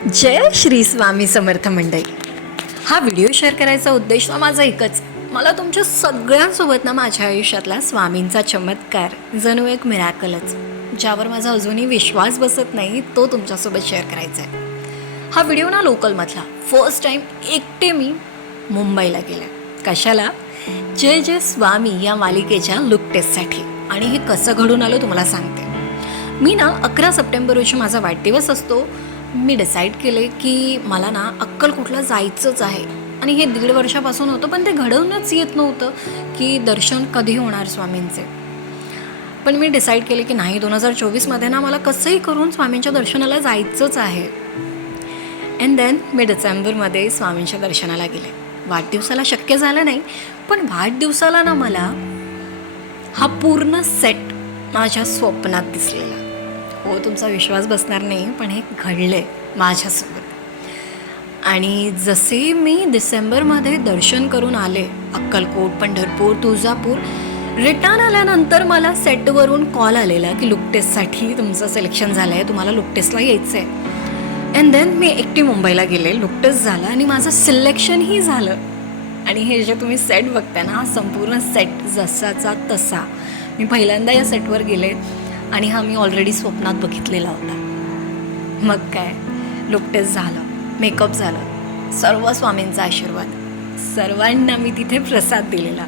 जय श्री स्वामी समर्थ मंडळी. हा video share करायचा उद्देश ना माझा एकच, मला तुमच्या सगळ्यांसोबत ना माझ्या आयुष्यातला स्वामींचा चमत्कार जणू एक मिरॅकलच, ज्यावर माझा अजूनही विश्वास बसत नाही, तो तुमच्यासोबत शेअर करायचा आहे. हा व्हिडिओ ना लोकलमधला. फर्स्ट टाईम एकटे मी मुंबईला गेले. कशाला? जय जय स्वामी या मालिकेच्या लुक टेस्टसाठी. आणि हे कसं घडून आलं तुम्हाला सांगते. मी ना 11 सप्टेंबर रोजी माझा वाढदिवस असतो. मी डिसाईड केले की मला ना अक्कलकोटला जायचंच आहे. आणि हे 1.5 वर्षापासून होतं, पण ते घडवूनच येत नव्हतं की दर्शन कधी होणार स्वामींचे. पण मी डिसाईड केले की नाही, 2024मध्ये ना मला कसंही करून स्वामींच्या दर्शनाला जायचंच आहे. अँड देन मी डिसेंबरमध्ये स्वामींच्या दर्शनाला गेले. वाढदिवसाला शक्य झालं नाही, पण वाढदिवसाला ना मला हा पूर्ण सेट माझ्या स्वप्नात दिसलेला. हो, तुमचा विश्वास बसणार नाही, पण हे घडलं आहे माझ्यासोबत. आणि जसे मी डिसेंबरमध्ये दर्शन करून आले, अक्कलकोट, पंढरपूर, तुळजापूर, रिटर्न आल्यानंतर मला सेटवरून कॉल आलेला की लुक टेस्टसाठी तुमचं सिलेक्शन झालं आहे, तुम्हाला लुक टेस्टला यायचं आहे. अँड देन मी एकटी मुंबईला गेले, लुक टेस्ट झालं आणि माझं सिलेक्शनही झालं. आणि हे जे तुम्ही सेट बघताय ना, हा संपूर्ण सेट जसाचा तसा. मी पहिल्यांदा या सेटवर गेले आणि हा मी ऑलरेडी स्वप्नात बघितलेला होता. मग काय, लुक टेस्ट झालं, मेकअप झालं, सर्व स्वामींचा आशीर्वाद. सर्वांना मी तिथे प्रसाद दिलेला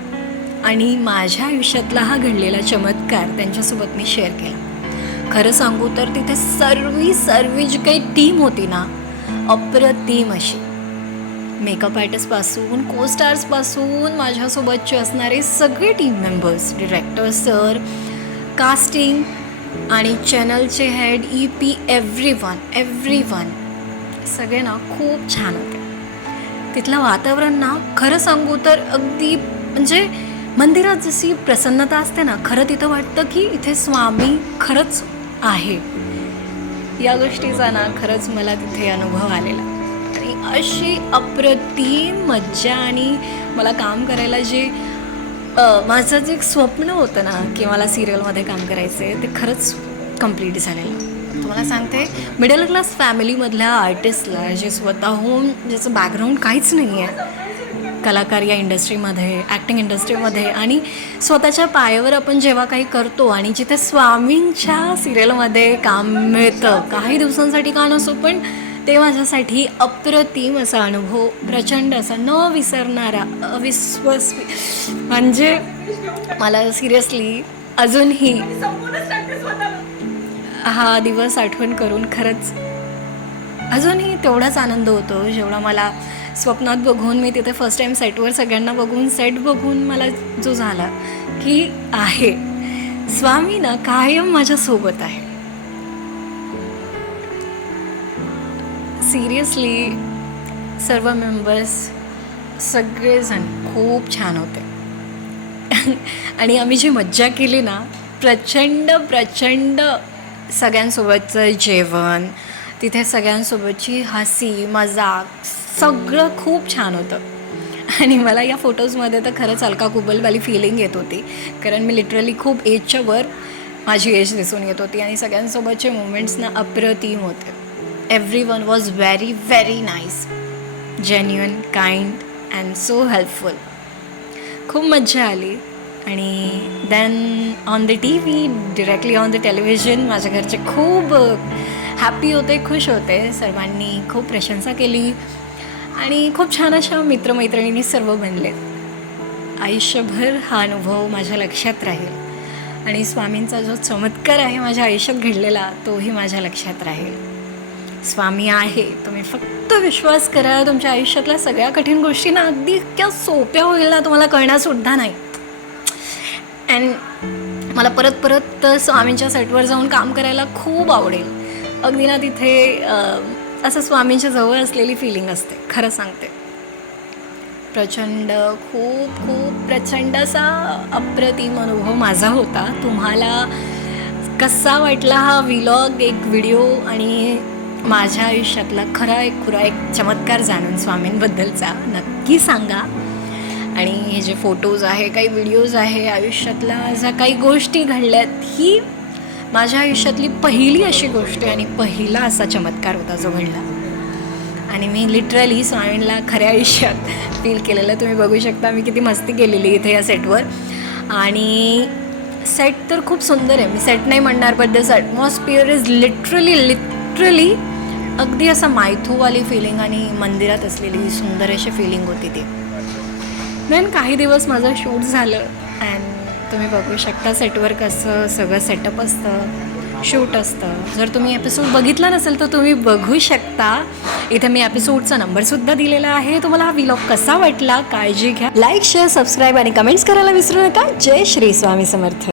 आणि माझ्या आयुष्यातला हा घडलेला चमत्कार त्यांच्यासोबत मी शेअर केला. खरं सांगू तर तिथे सर्व जी काही टीम होती ना, अप्रतिम अशी. मेकअप आर्टिस्टपासून, को स्टार्सपासून माझ्यासोबतचे असणारे सगळे team members, director sir, casting आणि चॅनलचे हेड, EP, एव्हरी वन सगळे ना खूप छान होते. तिथलं वातावरण ना खरं सांगू तर अगदी म्हणजे मंदिरात जशी प्रसन्नता असते ना, खरं तिथं वाटतं की इथे स्वामी खरंच आहे. या गोष्टीचा ना खरंच मला तिथे अनुभव आलेला. आणि अशी अप्रतिम मज्जा. आणि मला काम करायला जे माझं जे स्वप्न होतं ना की मला सिरियलमध्ये काम करायचं आहे, ते खरंच कम्प्लीट झालेलं. तुम्हाला सांगते, मिडल क्लास फॅमिलीमधल्या आर्टिस्टला जे स्वतःहून ज्याचं बॅकग्राऊंड काहीच नाही आहे कलाकार या इंडस्ट्रीमध्ये, ॲक्टिंग इंडस्ट्रीमध्ये, आणि स्वतःच्या पायावर आपण जेव्हा काही करतो आणि जिथे स्वामींच्या सिरियलमध्ये काम मिळतं, काही दिवसांसाठी का नसो, पण ते माझ्यासाठी अप्रतिम असा अनुभव, प्रचंड असा, न विसरणारा, म्हणजे मला सिरियसली अजूनही हा दिवस आठवण करून खरंच अजूनही तेवढाच आनंद होतो जेवढा मला स्वप्नात बघून, मी तिथे फर्स्ट टाईम सेटवर सगळ्यांना बघून, सेट बघून मला जो झाला की आहे स्वामी ना कायम माझ्यासोबत आहे. सिरियसली सर्व मेंबर्स सगळेजण खूप छान होते. आणि आम्ही जी मज्जा केली ना, प्रचंड सगळ्यांसोबतचं जेवण, तिथे सगळ्यांसोबतची हसी मजाक, सगळं खूप छान होतं. आणि मला या फोटोजमध्ये तर खरंच अलका कुबलवाली फिलिंग येत होती, कारण मी लिटरली खूप एजच्या वर माझी एज दिसून येत होती. आणि सगळ्यांसोबतचे मोमेंट्स ना अप्रतिम होते. Everyone was very nice, genuine, kind and so helpful. खूप मज्जा आली. आणि then on the TV, directly on the television, माझ्या घरचे खूप हॅपी होते, खुश होते. सर्वांनी खूप प्रशंसा केली आणि खूप छान अशा मित्रमैत्रिणी सर्व बनले. आयुष्यभर हा अनुभव माझ्या लक्षात राहील. आणि स्वामींचा जो चमत्कार आहे माझ्या आयुष्यात घडलेला, तोही माझ्या लक्षात राहील. स्वामी आहे, तुम्ही फक्त विश्वास करा. तुमच्या आयुष्यातल्या सगळ्या कठीण गोष्टी ना अगदी इतक्या सोप्या होईल ना, तुम्हाला कळण्यासुद्धा नाही. अँड मला परत स्वामींच्या सेटवर जाऊन काम करायला खूप आवडेल. अगदी ना तिथे असं स्वामींच्या जवळ असलेली फिलिंग असते, खरं सांगते. खूप प्रचंड असा अप्रतिम अनुभव माझा होता. तुम्हाला कसा वाटला हा व्लॉग, एक व्हिडिओ, आणि माझ्या आयुष्यातला खरा एक चमत्कार जाणून स्वामींबद्दलचा नक्की सांगा. आणि हे जे फोटोज आहे, काही व्हिडिओज आहे, आयुष्यातल्या ज्या काही गोष्टी घडल्यात, ही माझ्या आयुष्यातली पहिली अशी गोष्ट आहे आणि पहिला असा चमत्कार होता जो घडला. आणि मी लिटरली स्वामींना खऱ्या आयुष्यात फील केलेलं तुम्ही बघू शकता. मी किती मस्ती केलेली इथे या सेटवर. आणि सेट तर खूप सुंदर आहे. मी सेट नाही म्हणणार, but this atmosphere is literally अगदी असं मायथूवाली फिलिंग आणि मंदिरात असलेली सुंदर अशी फिलिंग होती ती. देन काही दिवस माझं शूट झालं अँड तुम्ही बघू शकता सेटवर कसं सगळं सेटअप असतं, शूट असतं. जर तुम्ही एपिसोड बघितला नसेल तर तुम्ही बघू शकता. इथे मी एपिसोडचा नंबरसुद्धा दिलेला आहे. तुम्हाला हा व्लॉग कसा वाटला काळजी घ्या. लाईक, शेअर, सबस्क्राईब आणि कमेंट्स करायला विसरू नका. जय श्री स्वामी समर्थ.